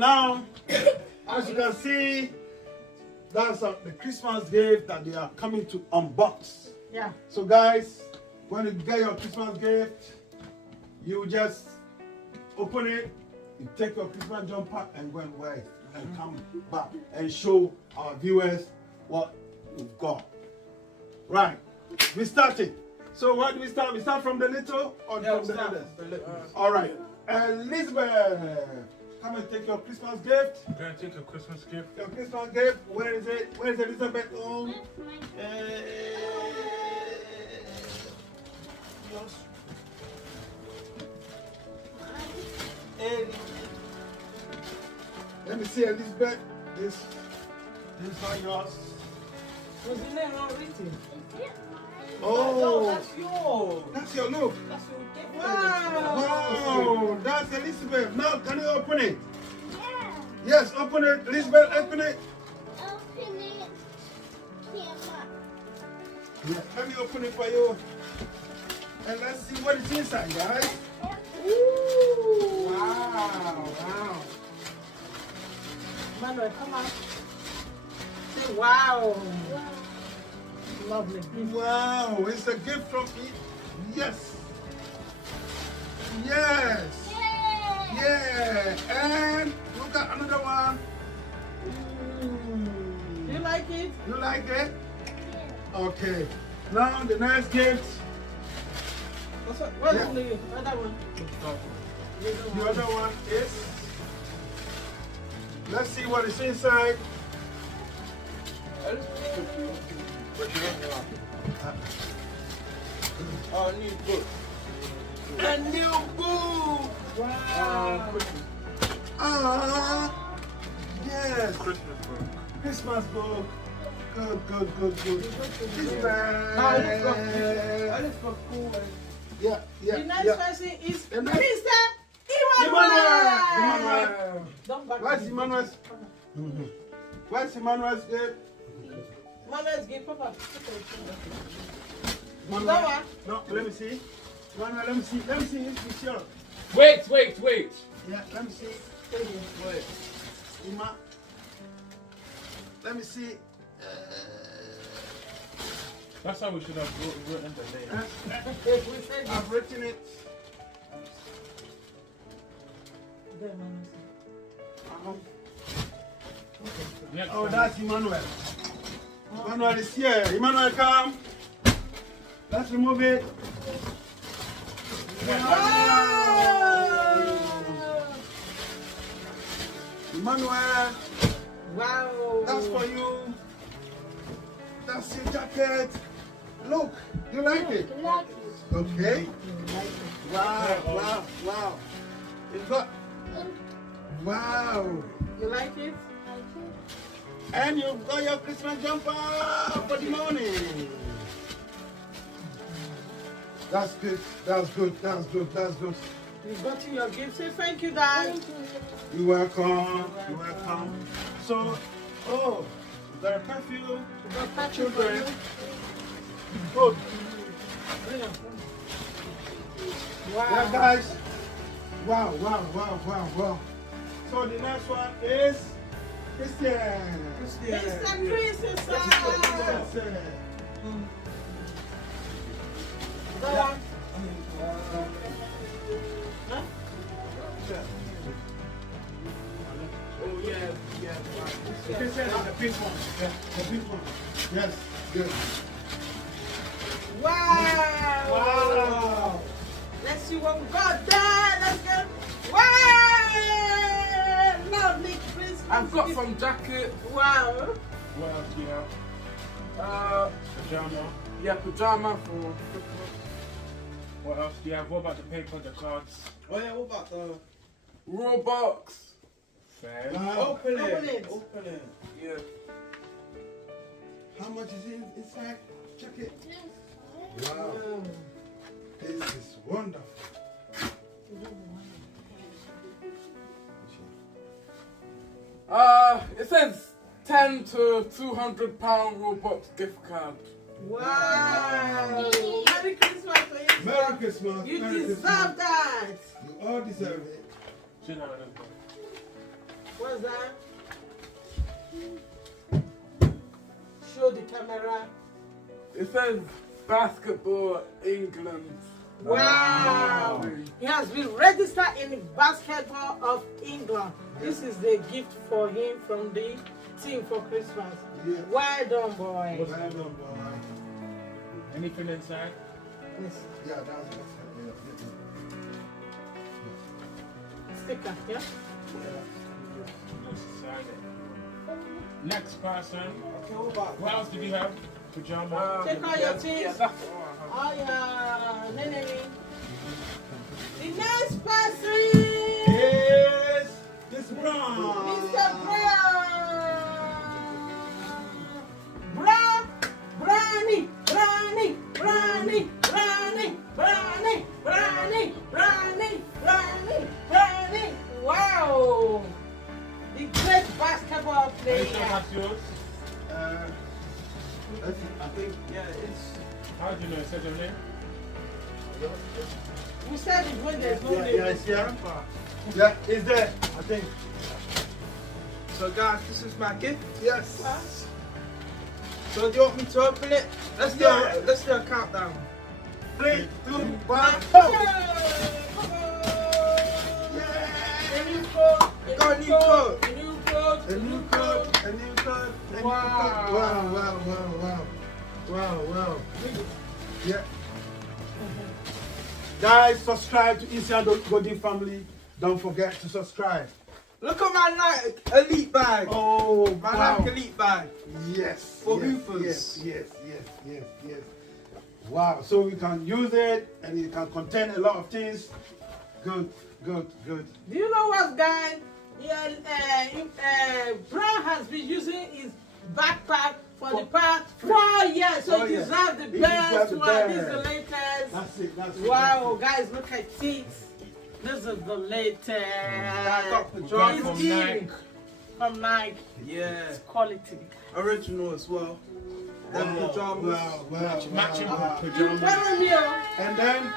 now, as you can see, that's the Christmas gift that they are coming to unbox. Yeah. So guys, when you get your Christmas gift, you just open it, you take your Christmas jumper and go and wear it and come back and show our viewers what you've got. Right, we started. So what do we start? We start from the little or from the others? All right, Elizabeth, come and take your Christmas gift. I'm going to take a Christmas gift. Your Christmas gift, where is it? Where is Elizabeth? Oh. Let me see, Elizabeth. This is not yours. Was the name not written? Oh, No, that's yours. that's your look. That's your gift. Wow, that's Elizabeth. Now, can you open it? Yeah. Yes, open it. Elizabeth, open it. Open it. Camera. Yes, let me open it for you. And let's see what is inside, guys. Ooh. Wow. Wow. Manuel, come on. Say wow. Lovely. Wow, it's a gift from me. Yes. Yes. Yay. Yeah. And look at another one. You like it? You like it? Okay. Now the next gift. What's the Yeah. other one? The other one is. Let's see what is inside. Oh, new book. A new book. Wow. Ah. Yes. Christmas book. Christmas book. Good. This That is for cool. Yeah. The next person is The next- Mr. Emmanuel. Don't back Where's me. Emmanuel's? Where's Emmanuel's gift? Mama's gift, Papa. Emmanuel. No, let me see. Emmanuel, let me see. Let me see if it's yours. Wait. Yeah, let me see. Wait. Emma. Let me see. That's how we should have written the name. I've written it. Oh, that's Emmanuel. Emmanuel is here. Emmanuel, come. Let's remove it. Emmanuel, Wow. that's for you. That's your jacket. Look, you like it? Like Okay. Wow. You got. Wow. You like it? And you've got your Christmas jumper for the morning. That's good. You've gotten your gift. Say thank you, Dad. You're welcome. So, oh, you got a perfume. Children. Good. Wow. Yeah, guys. Wow. So the next one is Christian. Mr. Christmas. Christian. That one. Huh? Oh, yeah. Christian is the pink one. Yeah, the pink one. Yes, good. Wow. Let's see what we got there. Let's go. Wow. Lovely Christmas. I've got some jacket. Wow. What else do you have? Pajama. Yeah, pajama for Christmas. What else do you have? What about the paper, the cards? Oh yeah, what about the Robux. Fair. Wow. open Open it? it. Open it. Yeah. How much is inside? Check it. this. Wow. This is wonderful. It says 10 to 200 pound Robux gift card. Wow. Merry Christmas for you. Merry Christmas. You Merry deserve Christmas. that. You all deserve it. Do you know what What's that? Show the camera. It says basketball England. Wow. He has been registered in the basketball of England. This is the gift for him from the team for Christmas. Yeah. Well done, boy. Well done, boy. Anything inside? Yes. Yeah, that's Sticker, yeah? Just sign it. Next person. Okay, what about? What else did you have? Pajama. Take all your things. Yeah, that's all I have. Oh, yeah. Nene. The next person. Yes, this brown. Mr. Brown. Brownie. Wow. The great basketball Are you sure player. that's yours? I think, yeah, it's. How do you know it says on there? We said it when there's no Yeah, name. yeah, it's here. Yeah, it's there, I think. So guys, this is my gift. Yes. So do you want me to open it? Let's do a countdown. 3, 2, 1, Come go! on. Yeah! A new coat. Got a new coat. A new coat. A new code, a new code, a new code. Wow. Yeah. Guys, subscribe to Isian Godin family. Don't forget to subscribe. Look at my Nike Elite bag. Oh, My wow. Nike Elite bag. Yes. For yes, hoopers. Yes. Wow. So we can use it and it can contain a lot of things. Good. Do you know what, guys? Yeah, Brown has been using his backpack for the past 4 years, so he deserves the He best deserves the one. This is the best. latest. That's it. Wow, guys, look at it. This is the latest. I got We got pajamas. from It's easy. Nike. From Nike. Yeah. It's quality. Original as well. Them pajamas. Matching wow. You pajamas. follow me, oh. And then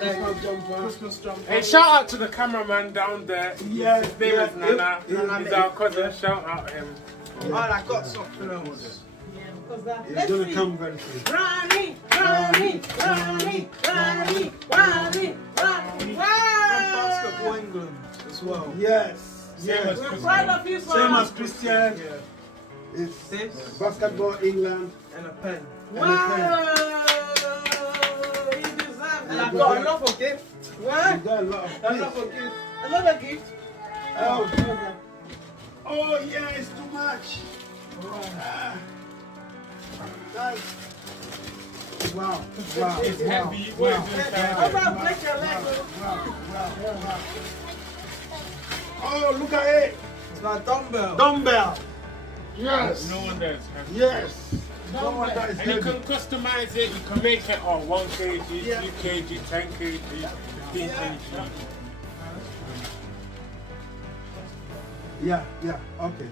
Christmas jumper. Hey, shout out to the cameraman down there. Yes, His name is Nana. He's our cousin. Shout out him. Oh, I got something else. Yeah, because that. it's Let's gonna see. come very soon. Brownie. And basketball England as well. Yes. Yes. We're proud of you, Same son. as Christian. Yeah. It's This basketball England. and a pen. Wow. You deserve And that. I've got another gift. We What? got a lot of Another gift. Another gift? Oh, yeah, it's too much. Guys. Wow. It's heavy. What is inside How it? about break your leg? Wow. Oh, look at it. It's my dumbbell. Dumbbell. Yes. No wonder it's heavy. Yes. No one that is And you heavy. can customize it. You can make it on 1 kg, 2 kg, 10 kg, 15 kg. Yeah. Okay.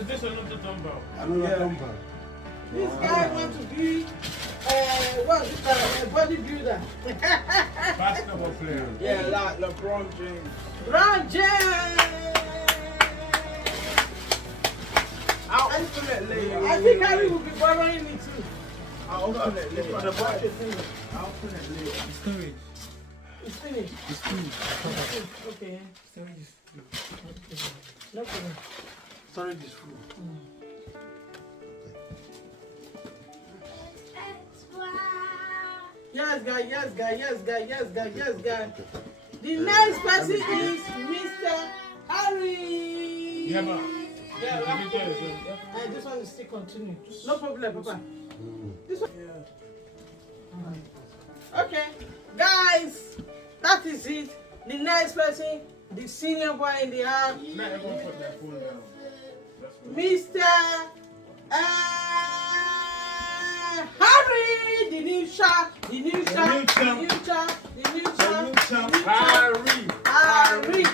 Is this another dumbbell? Another dumbbell. This guy wants to be a bodybuilder. Basketball player. Yeah, like LeBron James. Ron James. I'll open it later. I think Harry will be borrowing it too. I'll open it later. For the budget thing. I'll open it later. It's finished. Okay. No problem. Storage is full. Yes, guy. The next person is Mr. Harry. Yeah, man. Yeah, Let me tell you something. this one is still continue. No problem, Papa. This one. Okay, guys, that is it. The next person, the senior boy in the house, Let everyone put their phone down. That's what- Mr. Harry, the new champ. Harry.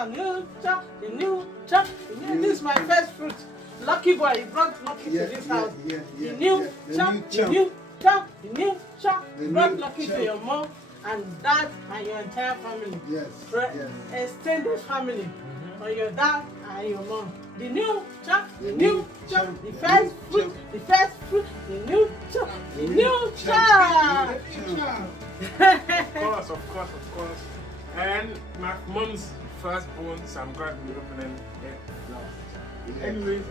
one. New chop, the new chop, the new. This is my first fruit. Lucky boy, he brought Lucky to this house. The new chop, the new chop, the new chop. He brought Lucky to your mom and dad and your entire family. Yes. Extended family. For your dad and your mom. The new chop, the new chop, the first fruit, the new chop, the new chop. Of course. And my mom's firstborn, so I'm glad we're opening it last. Anyways,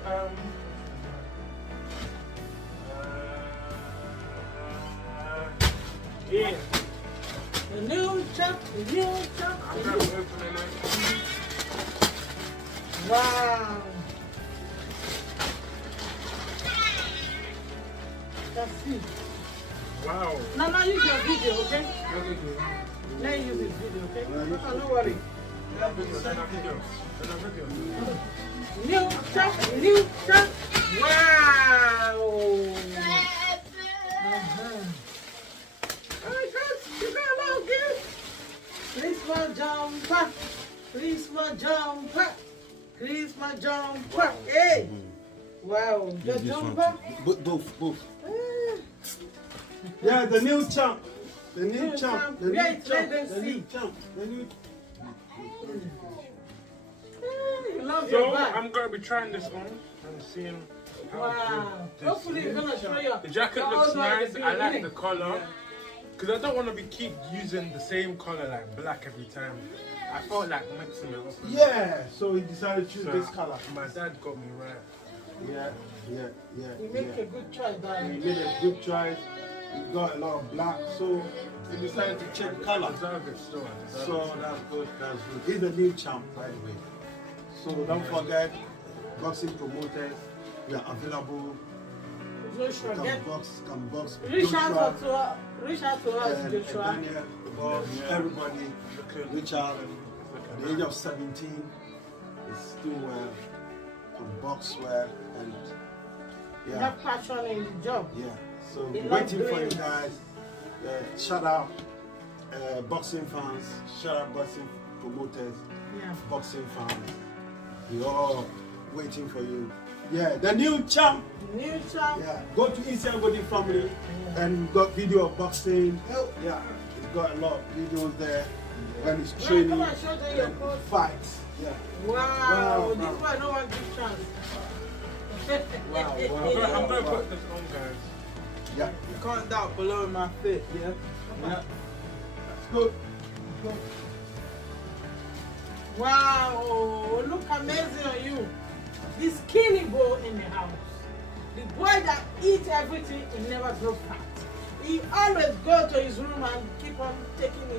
yeah. The new chop, the new chop. I'm glad we're opening it. Wow. That's it. Wow. Now use your video, okay? Let me use this video, okay? Don't worry. New chop, new chop. Wow. Oh my God, you got a lot of gifts. Christmas jumper, Christmas jumper, Christmas jumper. Hey. Wow, the jumper. Both. Yeah, the new champ. The new champ. The new Wait, let champ. them The see. new champ. The new. You love your So bag. I'm gonna be trying this on and seeing how Wow. good Hopefully you're gonna show your. the jacket how looks old are nice. you I like doing? the color. Because I don't want to keep using the same color like black every time. I felt like mixing it up. Yeah, so he decided to choose So, this color. My dad got me right. Yeah. You make a good choice, He darling. made a good choice. He got a lot of black, so he decided to check color. I deserve it still. I deserve So it. that's good. He's the new champ, by the way. So don't forget, boxing promoters, we are available. Joshua, Can box. reach out Joshua, to us, Joshua. Daniel, Bob, everybody. Reach out. At the age of 17, is doing well, can box well, and You yeah, have passion in the job. yeah. So They love waiting for doing you it. guys. Shout out boxing fans. Shout out boxing promoters. Yeah. Boxing fans. We all waiting for you. Yeah, the new champ. New job. Yeah, go to Instagram Body Family and got video of boxing. Yeah, it's got a lot of videos there when it's training Come and show them your and code. fights. Yeah. Wow, this Wow. one no one gives chance. Wow. I'm gonna put this on, guys. Yeah. You can't doubt below my fit, yeah? Yeah. That's good. Wow, look amazing on you. The skinny boy in the house. The boy that eats everything and never grows fat. He always go to his room and keep on taking his